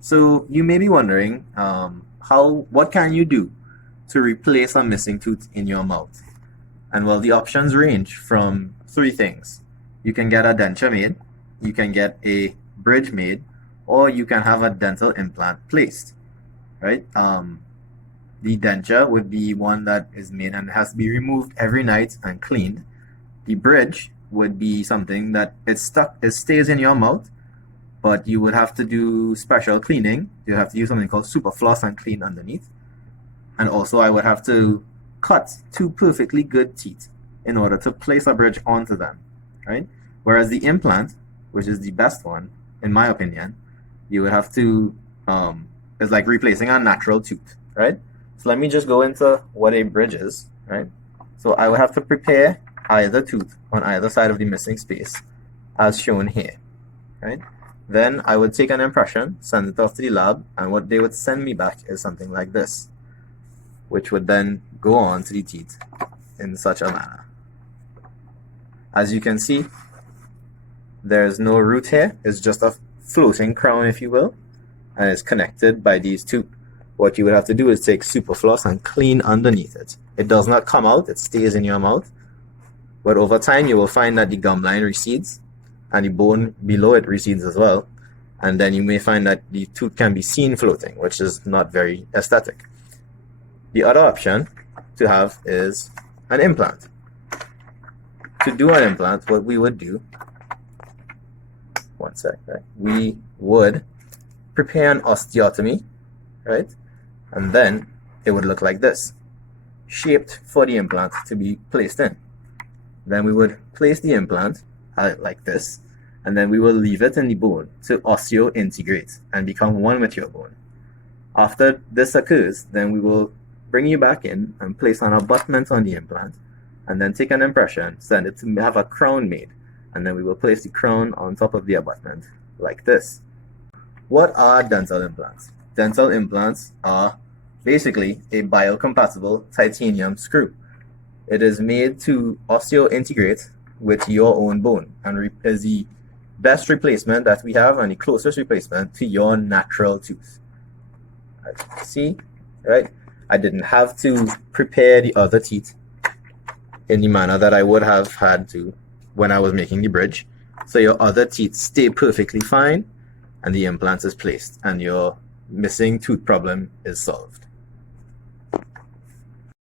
So you may be wondering, what can you do to replace a missing tooth in your mouth? And well, the options range from three things. You can get a denture made, you can get a bridge made, or you can have a dental implant placed, right? The denture would be one that is made and has to be removed every night and cleaned. The bridge would be something that it stays in your mouth, but you would have to do special cleaning. You have to use something called super floss and clean underneath. And also I would have to cut two perfectly good teeth in order to place a bridge onto them, right? Whereas the implant, which is the best one, in my opinion, you would have to, it's like replacing a natural tooth, right? So let me just go into what a bridge is, right? So I would have to prepare either tooth on either side of the missing space, as shown here, right? Then I would take an impression, send it off to the lab, and what they would send me back is something like this, which would then go on to the teeth in such a manner. As you can see, there's no root here. It's just a floating crown, if you will, and it's connected by these two. What you would have to do is take super floss and clean underneath it. It does not come out, it stays in your mouth, but over time you will find that the gum line recedes and the bone below it recedes as well, and then you may find that the tooth can be seen floating, which is not very aesthetic. The other option to have is an implant. To do an implant, what we would do, one sec, right? We would prepare an osteotomy, right? And then it would look like this, shaped for the implant to be placed in. Then we would place the implant like this, and then we will leave it in the bone to osseointegrate and become one with your bone. After this occurs, then we will bring you back in and place an abutment on the implant, and then take an impression, send it to have a crown made, and then we will place the crown on top of the abutment like this. What are dental implants? Dental implants are basically a biocompatible titanium screw. It is made to osseointegrate with your own bone and is the best replacement that we have and the closest replacement to your natural tooth. As you can see, right? I didn't have to prepare the other teeth in the manner that I would have had to when I was making the bridge. So your other teeth stay perfectly fine and the implant is placed and your missing tooth problem is solved.